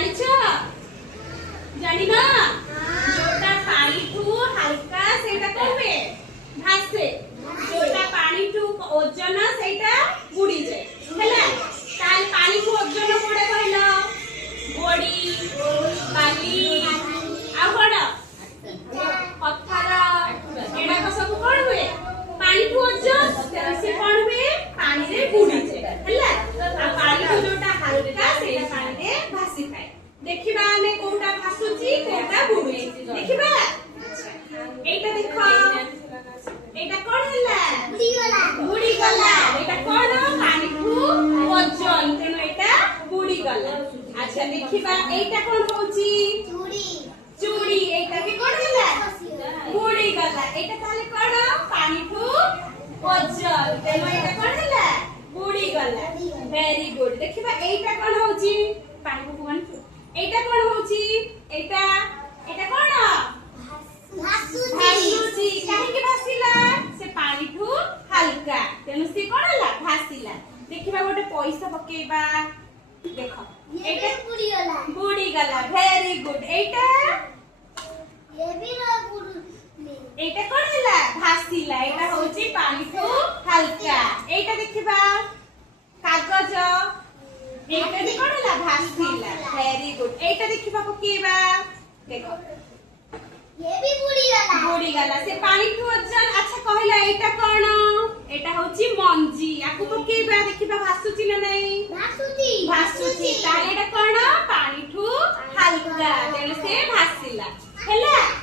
জানিছ জানি না जोटा पानी ठू हल्का सेटा करबे भासे जोटा पानी ठू ओजन सेटा बुडी जाय हैला ताल पानी ठू ओजन कोडे कहलो गोडी बाली आ कोड पत्थर एडा को सब कोन हुए पानी ठू ओजन से कोन हुए पानी रे बुडी जाय हैला आ पानी ठू जोटा हल्का सेटा पानी रे भासी थाए देखिबा हमें कोटा भासुची कोटा बुडुची देखिबा एटा देखो एटा कोन हला बुडी गला एटा कोन पानी ठू ओजन तेनो एटा बुडी गला अच्छा देखिबा एटा कोन होची चूड़ी एटा के कोन हला बुडी गला एटा ताले कोन पानी ठू ओजन तेनो एटा कोन हला बुडी गला वेरी गुड देखिबा एटा कोन होची पानी ठू कोन एटा कोन होची एटा एटा कोन भासुची काहे के भासिला से पानी ठू हल्का तेनु से कोन हला भासिला देखिबा गोटे पैसा पकेबा देखो एटा बुडी गला वेरी गुड एटा ये भी ना बुडी एटा कोन हला भासिला एटा होची पानी ठू हल्का एटा देखिबा कागज एटा भी कोन हला भासिला वेरी गुड एटा देखिबा पकेबा देखो ये भी बुडी गला से पानी ठू ओजन अच्छा कहला एटा कोन एटा होची मंजी आकु पकेबा देखिबा भासुची ना नै भासुची ताले एटा कोन पानी ठू हल्का तेले से भासिला हैला।